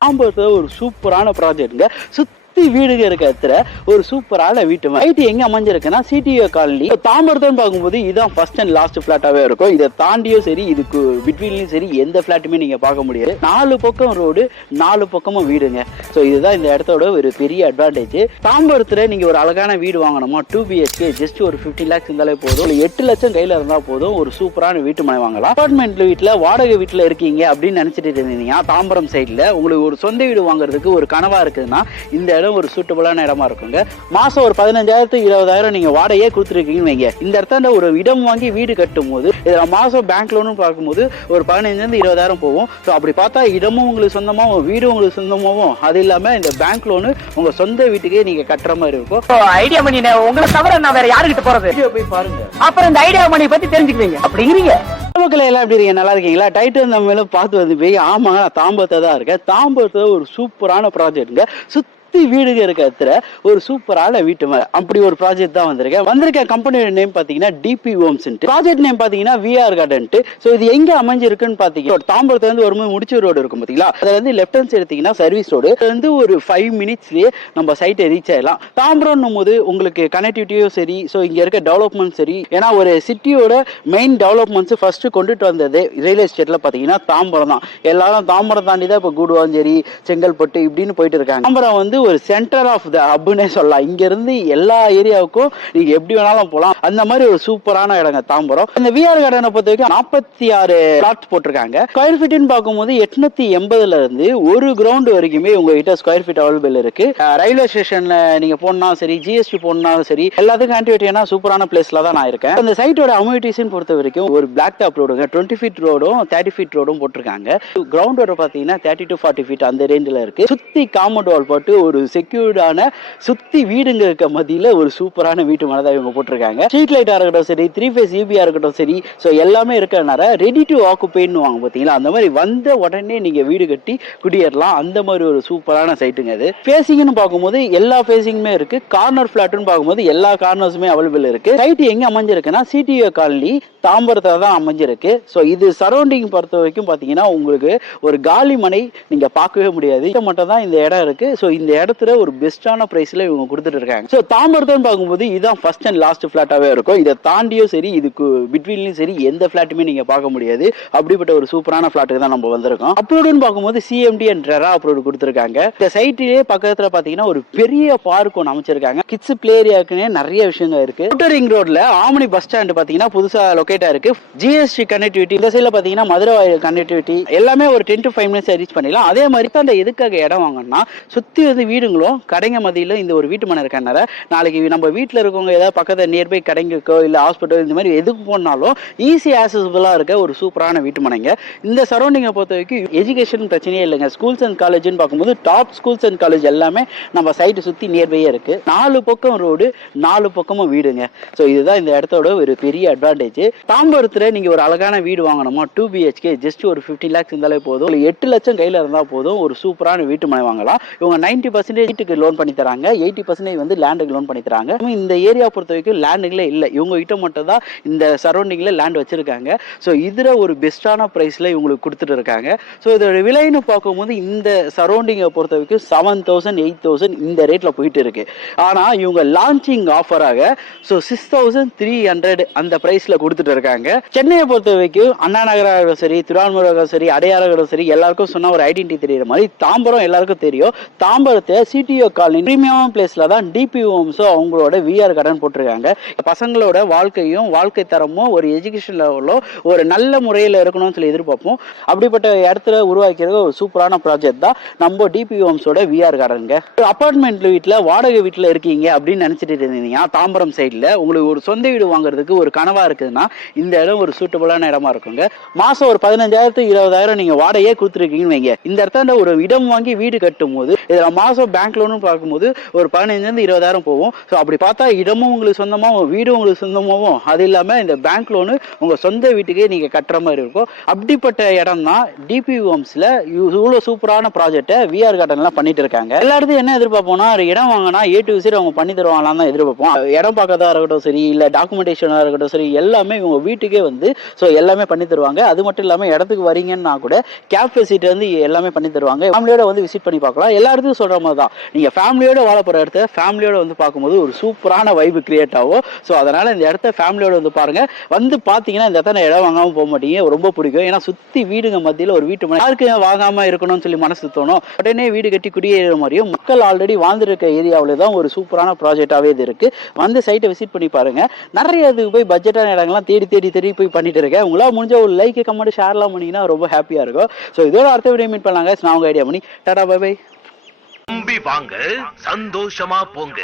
தாம்பரத்துல ஒரு சூப்பரான ப்ராஜெக்ட்ங்க. வீடுங்க இருக்க இடத்துல ஒரு சூப்பரான வீட்டு ஐடி எங்க அமைஞ்சிருக்குன்னா சிடிஓ காலனி. தாம்பரத்தோன்னு பார்க்கும்போது இதுதான் ஃபர்ஸ்ட் அண்ட் லாஸ்ட் பிளாட்டாவே இருக்கும். இதை தாண்டியும் சரி, இதுக்கு பிட்வீன்லயும் சரி, எந்த பிளாட்டுமே நீங்க பார்க்க முடியாது. 4 பக்கம் ரோடு, 4 பக்கமும் வீடுங்க. ஸோ இதுதான் இந்த இடத்தோட ஒரு பெரிய அட்வான்டேஜ். தாம்பரத்துல நீங்க ஒரு அழகான வீடு வாங்கணுமா, 2 BHK ஜஸ்ட் ஒரு 50 lakhs இருந்தாலே போதும். 8 லட்சம் கையில இருந்தா போதும், ஒரு சூப்பரான வீட்டு மனை வாங்கலாம். அபார்ட்மெண்ட் வீட்டுல வாடகை வீட்டுல இருக்கீங்க அப்படின்னு நினைச்சிட்டு இருந்தீங்கன்னா, தாம்பரம் சைட்ல உங்களுக்கு ஒரு சொந்த வீடு வாங்குறதுக்கு ஒரு கனவா இருக்குதுன்னா இந்த இடம் ஒரு சூட்டபிளான இடமா இருக்குங்க. மாசம் ஒரு 15,000 20,000 நீங்க வாடகையே கொடுத்துருக்கீங்கன்னு வைங்க. இந்த இடத்துல ஒரு இடம் வாங்கி வீடு கட்டும் போது இதுல மாசம் பேங்க் லோனும் பார்க்கும்போது ஒரு 15,000 20,000 போகும். ஸோ அப்படி பார்த்தா இடமும் உங்களுக்கு சொந்தமாகவும் வீடும் உங்களுக்கு சொந்தமாகவும், அது இல்லாம இந்த பேங்க் லோனு உங்க சொந்த வீட்டுக்கே நீங்க கட்டுற மாதிரி இருக்கும். ஐடியா மணி உங்களை தவிர நான் வேற யாருக்கிட்ட போறது? போய் பாருங்க, அப்புறம் இந்த ஐடியா மணி பத்தி தெரிஞ்சுக்குவீங்க. அப்படிங்கிறீங்க மக்கள் எல்லாம் எப்படி இருக்கீங்க? நல்லா இருக்கீங்களா? டைட்டில் நம்ம மேலும் பார்த்து வந்து போய் ஆமாங்க, நான் தாம்பரத்தை தான் இருக்கேன். தாம்பரத்துல ஒரு சூப்பரான ப்ராஜெக்ட்ங்க. வீடுங்க இருக்க இடத்துல ஒரு சூப்பரான வீட்டு அப்படி ஒரு ப்ராஜெக்ட் தான் வந்திருக்க கம்பெனியோட நேம் பாத்தீங்கன்னா டிபி ஹோம்ஸ். ப்ராஜெக்ட் நேம் பாத்தீங்கன்னா விஆர் கார்டன். சோ இது எங்க அமைஞ்சிருக்குன்னு பாத்தீங்கன்னா தாம்பரத்துல இருந்து வரும்போது முடிச்ச ரோடு இருக்கும் பாத்தீங்களா, அதுல வந்து லெஃப்ட் ஹேண்ட் எடுத்தீங்கன்னா சர்வீஸ் ரோடு. அது வந்து ஒரு 5 மினிட்ஸ்லயே நம்ம சைட்டை ரீச் ஆயிடலாம். தாம்பரம் போது உங்களுக்கு கனெக்டிவிட்டியும் சரி, ஸோ இங்க இருக்க டெவலப்மெண்ட் சரி, ஏன்னா ஒரு சிட்டியோட மெயின் டெவலப்மெண்ட்ஸ் ஃபர்ஸ்ட் கொண்டுட்டு வந்தது ரியல் எஸ்டேட்ல பாத்தீங்கன்னா தாம்பரம் தான். எல்லாரும் தாம்பரம் தாண்டி தான் இப்ப கூடுவாஞ்சேரி, செங்கல்பட்டு இப்படின்னு போயிட்டு இருக்காங்க. தாம்பரம் வந்து ஒரு சென்டர் ஆஃப் த ஹப்னே சொல்லலாம். இங்க இருந்து எல்லா ஏரியாவுக்கும் நீங்க எப்படி வேணாலும் போலாம். அந்த மாதிரி ஒரு சூப்பரான இடங்க தாம்பரம். இந்த விஆர் கார்டனை பொறுத்த வரைக்கும் 46 பிளாட்ஸ் போட்டிருக்காங்க. ஸ்கொயர் ஃபீட்னு பார்க்கும்போது 880ல இருந்து ஒரு கிரவுண்ட் வரைக்குமே உங்ககிட்ட ஸ்கொயர் ஃபீட் அவைலபிள் இருக்கு. ரயில்வே ஸ்டேஷன்ல நீங்க போனா சரி, ஜிஎஸ்டி போனாலும் சரி, எல்லாத்துக்கும் ஆன்டிவிட்டியான சூப்பரான பிளேஸ்ல தான் நான் இருக்கேன். அந்த சைட்டோட அம்யூனிட்டிஸ் பொறுத்த வரைக்கும் ஒரு பிளாக் டாப் ரோடுங்க, 20 feet ரோடும் 30 feet ரோடும் போட்டிருக்காங்க. கிரவுண்ட் ரோடு பாத்தீங்கன்னா 30 to 40 feet அந்த ரேஞ்சில் இருக்கு. சுத்தி காம்பவுண்ட் வால் போட்டு ஒரு செக்யூர்டான சுத்தி வீடுங்க இருக்க மத்தியில ஒரு சூப்பரான வீட்டு மனதா இவங்க போட்டிருக்காங்க. ஸ்ட்ரீட் லைட்டா இருக்கட்டும் சரி, 3 phase EBயா இருக்கட்டும் சரி, ஸோ எல்லாமே இருக்கனால ரெடி டு ஆக்குபைன்னு வாங்க பாத்தீங்களா, அந்த மாதிரி வந்த உடனே நீங்க வீடு கட்டி குடியேறலாம். அந்த மாதிரி ஒரு சூப்பரான சைட்டுங்க அது. ஃபேசிங்னு பார்க்கும்போது எல்லா ஃபேசிங்குமே இருக்கு. கார்னர் பிளாட்னு பார்க்கும்போது எல்லா கார்னர்ஸுமே அவைலபிள் இருக்கு. சைட் எங்க அமைஞ்சிருக்குன்னா சிடிஓ காலனி தாம்பரத்துல தான் அமைஞ்சிருக்கு. ஸோ இது சரௌண்டிங் பொறுத்த வரைக்கும் பாத்தீங்கன்னா உங்களுக்கு ஒரு காலி மனை நீங்க பார்க்கவே முடியாது. இது மட்டும் தான் இந்த இடம் இருக்கு. ஸோ இந்த இடத்துல ஒரு பெஸ்டான பிரைஸ்ல இவங்க கொடுத்துட்டு இருக்காங்க. ஸோ தாம்பரத்தோன்னு பார்க்கும்போது இதுதான் ஃபர்ஸ்ட் அண்ட் லாஸ்ட் பிளாட்டாவே இருக்கும். இதை தாண்டியும் சரி, இதுக்கு பிட்வீன்லயும் சரி, எந்த பிளாட்டுமே நீங்க பார்க்க முடியாது. அப்படிப்பட்ட ஒரு சூப்பரான பிளாட்டுக்கு தான் நம்ம வந்திருக்கோம். அப்ரோடுன்னு பார்க்கும்போது சிஎம்டி அண்ட் ரெரா அப்ரோடு கொடுத்துருக்காங்க. இந்த சைட்லயே பக்கத்துல பாத்தீங்கன்னா ஒரு பெரிய பார்க் ஒன்று அமைச்சிருக்காங்க. கிட்ஸ் பிளே ஏரியாக்குன்னே நிறைய விஷயங்கள் இருக்கு. அவுட்டர் ரிங் ரோட்ல ஆம்னி பஸ் ஸ்டாண்ட் பாத்தீங்கன்னா புதுசா லொகேட்டா இருக்கு. ஜிஎஸ்டி கனெக்டிவிட்டி இந்த சைட்ல பாத்தீங்கன்னா மதுரை கனெக்டிவிட்டி எல்லாமே ஒரு 10 to 5 minutes ரீச் பண்ணிடலாம். அதே மாதிரி தான் எதுக்காக இடம் வாங்கினா சுத்தி வந்து வீடுங்களும் கடைங்க மதியில இந்த ஒரு வீட்டு மனை இருக்கனால நாளைக்கு நம்ம வீட்டில் இருக்கவங்க ஏதாவது பக்கத்தில் நியர்பை கடைங்களுக்கோ இல்லை ஹாஸ்பிட்டல் இந்த மாதிரி எதுக்கு போனாலும் ஈஸி ஆக்சஸபிளா இருக்க ஒரு சூப்பரான வீட்டு மனைங்க. இந்த சரௌண்டிங்கை பொறுத்த வரைக்கும் எஜுகேஷன் பிரச்சனையே இல்லைங்க. ஸ்கூல்ஸ் அண்ட் காலேஜ்னு பார்க்கும்போது டாப் ஸ்கூல்ஸ் அண்ட் காலேஜ் எல்லாமே நம்ம சைட்டு சுற்றி நியர்பையே இருக்கு. 4 பக்கம் ரோடு, 4 பக்கமும் வீடுங்க. ஸோ இதுதான் இந்த இடத்தோட ஒரு பெரிய அட்வான்டேஜ். தாம்பரத்தில் நீங்கள் ஒரு அழகான வீடு வாங்கணுமா, 2 BHK ஜஸ்ட் ஒரு 50 lakhs இருந்தாலே போதும், 8 லட்சம் கையில் இருந்தால் போதும், ஒரு சூப்பரான வீட்டு மனை வாங்கலாம். இவங்க 90% வீட்டுக்கு லோன் பண்ணி தராங்க, 80% வந்து லேண்டுக்கு லோன் பண்ணி தராங்க. இந்த ஏரியா பொறுத்த வரைக்கும் லேண்டுகளே இல்லை, இவங்க கிட்ட மட்டும் தான் இந்த சரௌண்டிங்ல லேண்ட் வச்சிருக்காங்க. ஸோ இதுல ஒரு பெஸ்டான பிரைஸ்ல இவங்களுக்கு கொடுத்துட்டு இருக்காங்க. ஸோ இதோட விலைன்னு பார்க்கும்போது இந்த சரௌண்டிங்கை பொறுத்த வரைக்கும் 7,000 8,000 இந்த ரேட்ல போயிட்டு இருக்கு. ஆனா இவங்க லான்ச்சிங் ஆஃபராக 6,300 அந்த பிரைஸ்ல கொடுத்துட்டு இருக்காங்க. சென்னையை பொறுத்த வரைக்கும் அண்ணா நகராக சரி, திருவான்மூராக சரி, அடையாளம் சரி, எல்லாருக்கும் சொன்ன ஒரு ஐடென்டிட்டி தெரியுற மாதிரி தாம்பரம் எல்லாருக்கும் தெரியும். தாம்பரத்தை சிடிஓ காலனி பிரீமியம் பிளேஸ்ல தான் டிபி ஹோம்ஸ் அவங்களோட விஆர் கார்டன் போட்டிருக்காங்க. பசங்களோட வாழ்க்கையும் வாழ்க்கை தரமும் ஒரு எஜுகேஷன் லெவலோ ஒரு நல்ல முறையில் இருக்கணும்னு சொல்லி எதிர்பார்ப்போம். அப்படிப்பட்ட இடத்துல உருவாக்கிறது ஒரு சூப்பரான ப்ராஜெக்ட் தான் நம்ம டிபி ஹோம்ஸோட விஆர் கார்டனுங்க. அபார்ட்மெண்ட் வீட்டில் வாடகை வீட்டில் இருக்கீங்க அப்படின்னு நினைச்சிட்டு இருந்தீங்கன்னா தாம்பரம் சைடில் உங்களுக்கு ஒரு சொந்த வீடு வாங்குறதுக்கு ஒரு கனவா இருக்குதுன்னா இந்த இடம் ஒரு சூட்டபிளான இடமா இருக்குங்க. மாசம் ஒரு 15,000 20,000 நீங்க வாடகையே கொடுத்துருக்கீங்கன்னு வைங்க. இந்த இடத்துல ஒரு இடம் வாங்கி வீடு கட்டும் போது இதுல மாசம் மாதம் பேங்க் லோனு பார்க்கும்போது ஒரு 15,000 20,000 போகும். ஸோ அப்படி பார்த்தா இடமும் உங்களுக்கு சொந்தமாகவும் வீடும் உங்களுக்கு சொந்தமாகவும், அது இல்லாமல் இந்த பேங்க் லோனு உங்கள் சொந்த வீட்டுக்கே நீங்கள் கட்டுற மாதிரி இருக்கும். அப்படிப்பட்ட இடம் தான் டிபி ஹோம்ஸில் இவ்வளோ சூப்பரான ப்ராஜெக்டை விஆர் கார்டன்லாம் பண்ணிட்டு இருக்காங்க. எல்லாருக்கும் என்ன எதிர்பார்ப்போம்னா, ஒரு இடம் வாங்கினா A to Z அவங்க பண்ணி தருவாங்களான்னு தான் எதிர்பார்ப்போம். இடம் பார்க்கறதா இருக்கட்டும் சரி, இல்லை டாக்குமெண்டேஷனாக இருக்கட்டும் சரி, எல்லாமே இவங்க வீட்டுக்கே வந்து ஸோ எல்லாமே பண்ணி தருவாங்க. அது மட்டும் இல்லாமல் இடத்துக்கு வரீங்கன்னா கூட கேப் ஃபெசிலிட்டி வந்து எல்லாமே பண்ணி தருவாங்க. ஃபேமிலியோட வந்து விசிட் பண்ணி பார்க்கலாம். எல்லா இடத்துக்கும் சொல்கிற மாதிரி தான், நீங்கள் ஃபேமிலியோட வாழ போகிற இடத்த ஃபேமிலியோட வந்து பார்க்கும்போது ஒரு சூப்பரான வைப்பு கிரியேட் ஆகும். ஸோ அதனால் இந்த இடத்த ஃபேமிலியோட வந்து பாருங்கள். வந்து பார்த்தீங்கன்னா இந்த இடத்த இடம் வாங்காமல் போக மாட்டீங்க. ரொம்ப பிடிக்கும். ஏன்னா சுற்றி வீடுங்க மத்தியில் ஒரு வீட்டு மனை யாருக்கு வாங்காமல் இருக்கணும்னு சொல்லி மனசு தோணும். உடனே வீடு கட்டி குடியேற மாதிரியும் மக்கள் ஆல்ரெடி வாழ்ந்துருக்க ஏரியாவில் தான் ஒரு சூப்பரான ப்ராஜெக்டாகவே இது இருக்குது. வந்து சைட்டை விசிட் பண்ணி பாருங்கள். நிறைய இதுக்கு போய் பட்ஜெட்டான இடங்கள்லாம் தேடி தேடி தேடி போய் பண்ணிட்டு இருக்கேன். உங்களால் முடிஞ்ச ஒரு லைக் கமெண்ட் ஷேர்லாம் பண்ணிங்கன்னா ரொம்ப ஹாப்பியாக இருக்கும். ஸோ இதோட அடுத்த வீடியோ மீட் பண்ணலாங்க. நான் உங்கள் ஐடியா பண்ணி டாடா பை பை. வாங்க சந்தோஷமா போங்க.